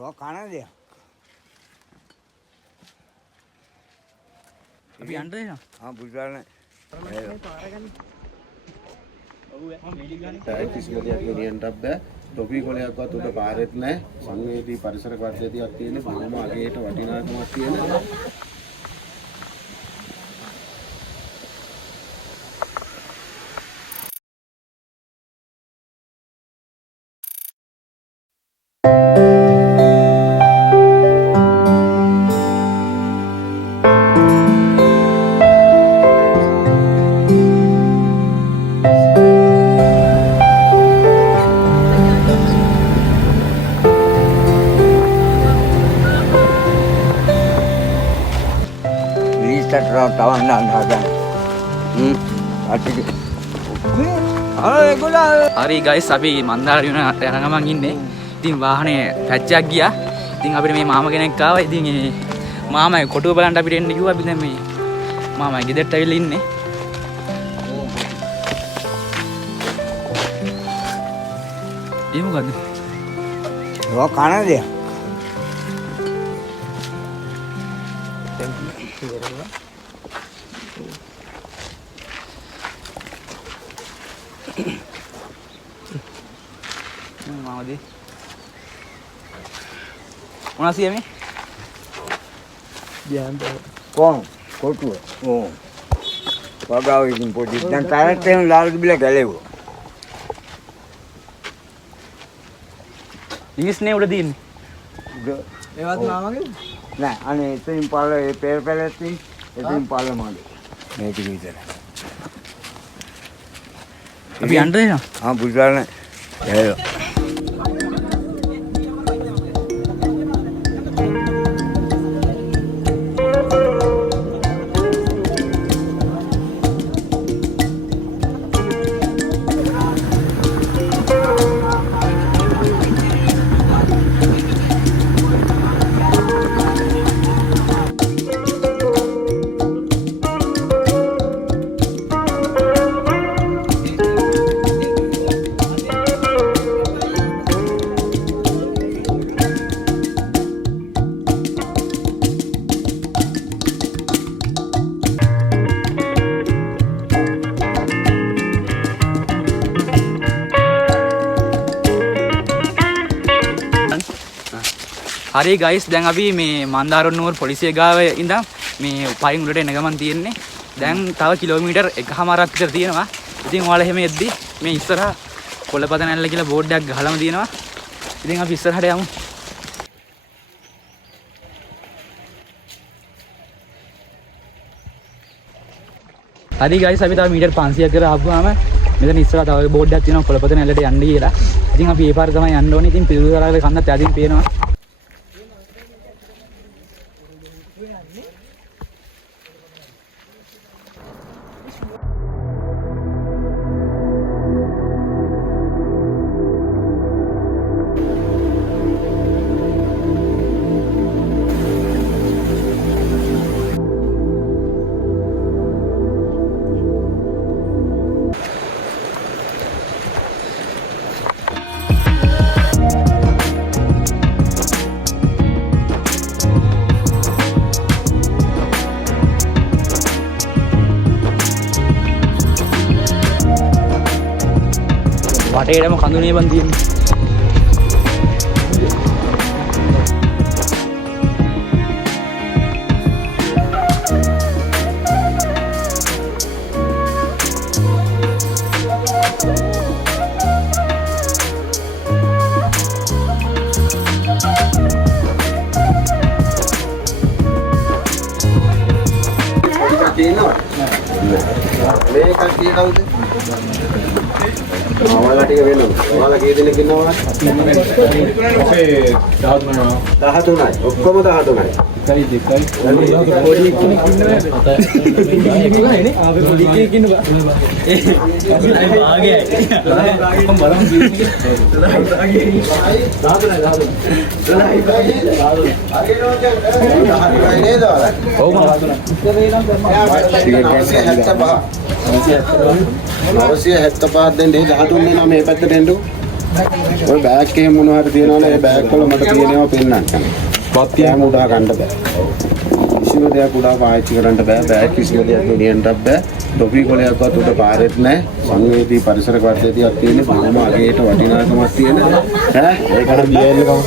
Nó cá nó gì? අපි යන්න දෙනවා. हाँ बुझाने. කිසිම දෙයක් ගෙනියන්නත් බෑ. ටොපි කොලයක්වත් උඩ පාරෙත් නැහැ. සංවේදී පරිසර පද්ධතියක් තියෙන බොහොම අගේට වටිනාකමක් තියෙන. Tawan ada. Arti. Halo gula. හරි ගයිස් අපි මන්දාර යන ගමන් ඉන්නේ. ඉතින් වාහනේ පැච්චක් ගියා. ඉතින් අපිට මේ මාමා කෙනෙක් ආවා. ඉතින් මේ මාමයි කොටුව බලන්න අපිට එන්න කිව්වා. අපි දැන් මේ මාමයි ගෙදරට ඇවිල්ලා ඉන්නේ. ඒ මොකද්ද? Nó cá nó gì? Mau đi. Mana sih ini? Dia ada. Con, kotor. Oh. Pagau ini putih. Dan tarik yang lalu bila galau. Ini sini udah din. Udah. Lewat mama kan? Nah, ane itu impala per itu impala malu. Nih itu gitu. Tapi anda ya? हाँ बुझाने. Ya. හරි guys දැන් අපි මේ මන්දාරොන්නුවර පොලිසිය ගාව ඉඳන් මේ පයින් උඩට එන ගමන් තියෙන්නේ. දැන් තව කිලෝමීටර් 1කමාරක් විතර තියෙනවා. ඉතින් ඔයාලා එහෙම එද්දි මේ ඉස්සරහා කොළපත නැල්ල කියලා බෝඩ් එකක් ගහලම තියෙනවා. ඉතින් අපි ඉස්සරහට යමු. හරි ගයිස් අපි තව මීටර් 500ක් විතර ආපුවාම මෙතන ඉස්සරහා තව බෝඩ් එකක් තියෙනවා කොළපත නැල්ලට යන්න කියලා. ඉතින් අපි ඒ පාර තමයි යන්න ඕනේ. ඉතින් පිළිවෙලකට කන්නත් යදින් පේනවා. වටේටම කඳුනේ බන් තියෙන්නේ. මේක කීයද? ඔයාලා ටික වෙනවා. ඔයාලා කී දෙනෙක් ඉන්නවද? අපේ 13යි. ඔක්කොම 13යි. එකයි දෙකයි පොඩි කෙනෙක් ඉන්නවා. ඒකනේ ආවේ පොඩි කෙනෙක් ඉන්නවා. ඒ භාගයයි. කොහොම බලමු කියන්නේ. 975 දෙන්නේ 13 නම් මේ පැත්තට එන්න. ඔය බෑග් එකේ මොනවා හරි තියනවනේ ඒ බෑග් වල මට තියෙනවා පෙන්නන්න. කෑම උඩා ගන්න බෑ. කිසිම දෙයක් උඩා පාවිච්චි කරන්න බෑ. බෑග් කිසිම දෙයක් ගෙනියන්නත් බෑ. ටොපි කොලයක්වත් උඩ පාරෙත් නැහැ. සංවේදී පරිසර පද්ධතියක් තියෙන බොහොම අගේට වටිනාකමක් තියෙන. ඈ ඒකට දියැලකම.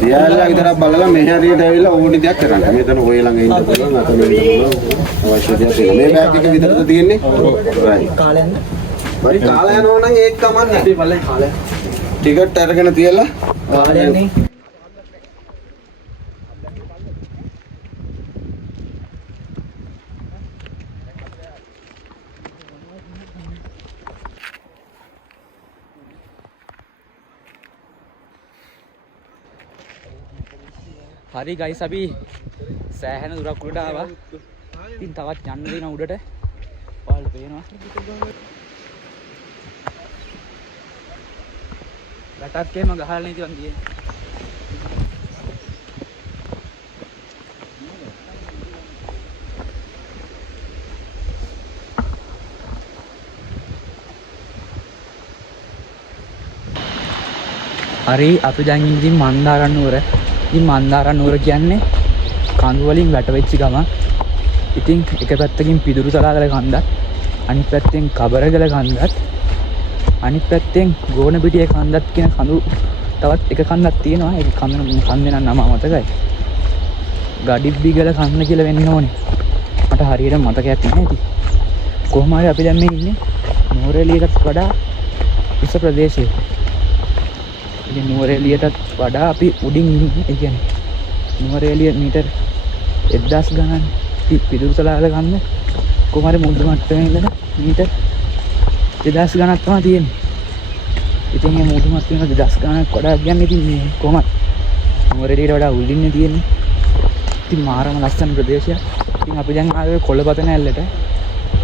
දියැලලා විතරක් බලලා මෙහෙ හරියට ඇවිල්ලා ඕනි දෙයක් කරන්න. මෙතන ඔය ළඟ ඉන්න පුළුවන්. අතන ඉන්න පුළුවන්. අවශ්‍ය දෙයක් තියෙන. මේ බෑග් එක විතරද තියෙන්නේ? රයිට්. කාලයන්. බරි කාලය යනවා නම් ඒක කමන්නේ. ඉතින් බලන්න කාලය. ටිකට් අරගෙන තියලා කාලයන්නේ. හරි ගයිස් අපි සෑහෙන දුරක් උඩට ආවා. ඉතින් තවත් යන්න දෙන උඩට. ඔයාලට පේනවා. රටක් එහෙම ගහලා නේ ඉතින් තියෙන්නේ. හරි අපි දැන් ඉන්නේ මන්දාරම් නුවර. ඉතින් මන්දාරම් නුවර කියන්නේ කඳු වලින් වැටවෙච්ච ගම. ඉතින් එක පැත්තකින් පිදුරු තලාගල කන්දක්, අනිත් පැත්තෙන් කබරගල කන්දක්, අනිත් පැත්තෙන් ගෝනපිටියේ කන්දක් කියන කඳු තවත් එක කන්දක් තියෙනවා. ඒක කන්දේ නම් නම මතකයි. ගඩිබ්බිගල කන්ද කියලා වෙන්න ඕනේ. මට හරියට මතකයක් නැහැ ඉතින්. කොහොම හරි අපි දැන් මේ ඉන්නේ නුවරඑළියටත් වඩා උස ප්‍රදේශයේ. ඉතින් නුවරඑළියටත් වඩා අපි උඩින් ඉන්නේ. ඒ කියන්නේ නුවරඑළිය මීටර් 1000 ගණන් පිදුරුතලාගල ගන්න කොහොම හරි මුහුදු මට්ටමේ ඉඳලා මීටර් 2000 ගණක් තමයි තියෙන්නේ. ඉතින් මේ මුහුදු මට්ටමේ 2000 ගණක් වඩා කියන්නේ ඉතින් මේ කොහොමද නුවරඑළියට වඩා උඩින්නේ තියෙන්නේ. ඉතින් මාරම ලස්සන ප්‍රදේශයක්. ඉතින් අපි දැන් ආවේ කොළපතන ඇල්ලට.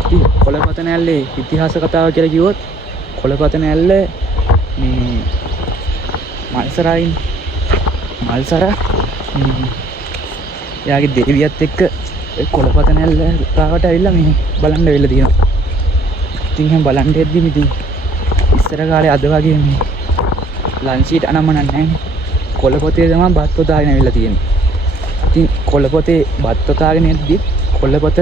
ඉතින් කොළපතන ඇල්ලේ ඉතිහාස කතාව කියලා කිව්වොත් කොළපතන ඇල්ල මේ මල්සර යාගේ දෙවියත් එක්ක කොළපතන ඇල්ල ගාවට ඇවිල්ලා මේ බලන්න වෙලා තියෙනවා. ඉතින් එහෙනම් බලන්න එද්දි ඉතින් ඉස්සර කාලේ අද වගේ මේ ලන්චීට අනම්මන නැහැ. කොළපතේ තමයි බත් පොතාගෙන ඇවිල්ලා තියෙන්නේ. ඉතින් කොළපතේ බත් පොතාගෙන එද්දි කොළපත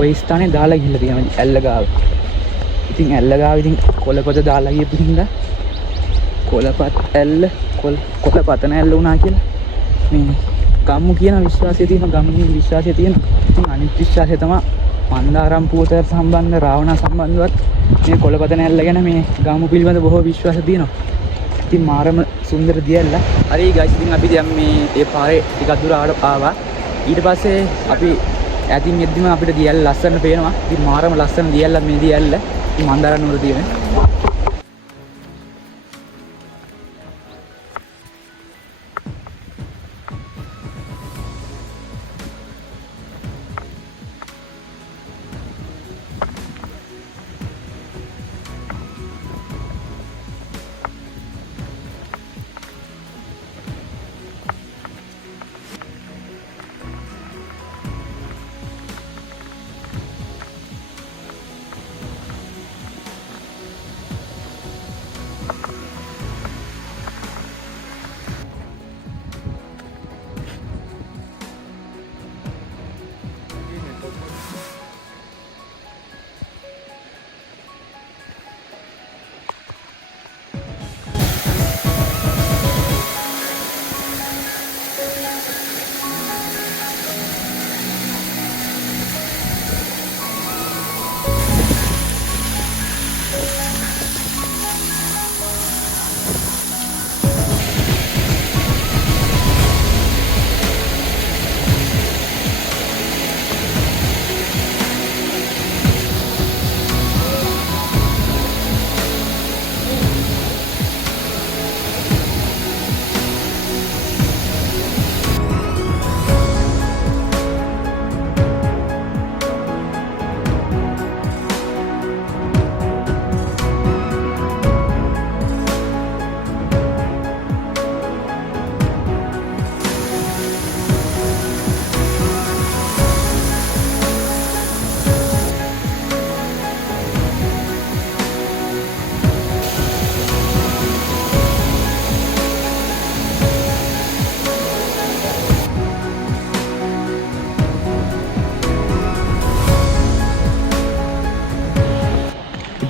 ওই ස්ථානේ දාලා ගිහිල්ලා තියෙනවා ඇල්ල ගාව. ඉතින් ඇල්ල ගාව ඉතින් කොළපත දාලා ගියපු හින්දා කොළපත් ඇල්ල කොළපතන ඇල්ල වුණා කියලා මේ ගම්මු කියන විශ්වාසය තියෙනවා. ගම්මුගේ විශ්වාසය තියෙනවා. ඉතින් අනිත් විශ්වාසය තමයි මන්දාරම් පුවත සම්බන්ධ රාවණ සම්බන්ධවත් මේ කොළපතන ඇල්ල ගැන මේ ගම්මු පිළිබඳ බොහෝ විශ්වාස තියෙනවා. ඉතින් මාරම සුන්දර දියැල්ල. හරි ගයිස් ඉතින් අපි දැන් මේ පාරේ ටිකක් දුර ආවා. ඊට පස්සේ අපි ඈතින් එද්දිම අපිට දියැල්ල ලස්සන පේනවා. ඉතින් මාරම ලස්සන දියැල්ල මේ දියැල්ල මන්දාරම් නුවර තියෙන.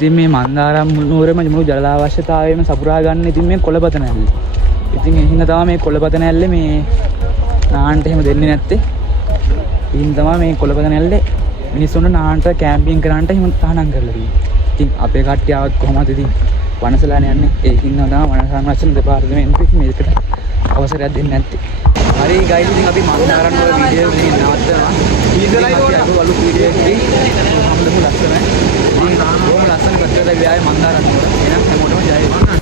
ඉතින් මේ මන්දාරම් නුවරම මුළු ජල අවශ්‍යතාවයම සපුරා ගන්න ඉතින් මේ කොළපත නැල්ල. ඉතින් ඒ හින්දා තමයි මේ කොළපත නැල්ලේ මේ නාන්නට එහෙම දෙන්නේ නැත්තේ. ඉතින් තමයි මේ කොළපත නැල්ලේ මිනිස්සුන්ට නාන්නට කැම්පින් කරන්නට එහෙම තහනම් කරලා තියෙන්නේ. ඉතින් අපේ කට්ටිය ආවත් කොහොමද ඉතින් වනසලානේ යන්නේ. ඒ හින්දා තමයි වන සංරක්ෂණ දෙපාර්තමේන්තුවේ මේකට අවසරයක් දෙන්නේ නැත්තේ. හරි ගයිස් ඉතින් අපි මන්දාරම් වල වීඩියෝ එකකින් නවත්තනවා. ඉතින් අපි අලුත් වීඩියෝ එකකින් හම්බෙමු ලස්සනයි. බොහොම ලස්සන කට්ටියට අපි ආයේ මන්දාරම් වල. එහෙනම් හැමෝටම ජය වේවා.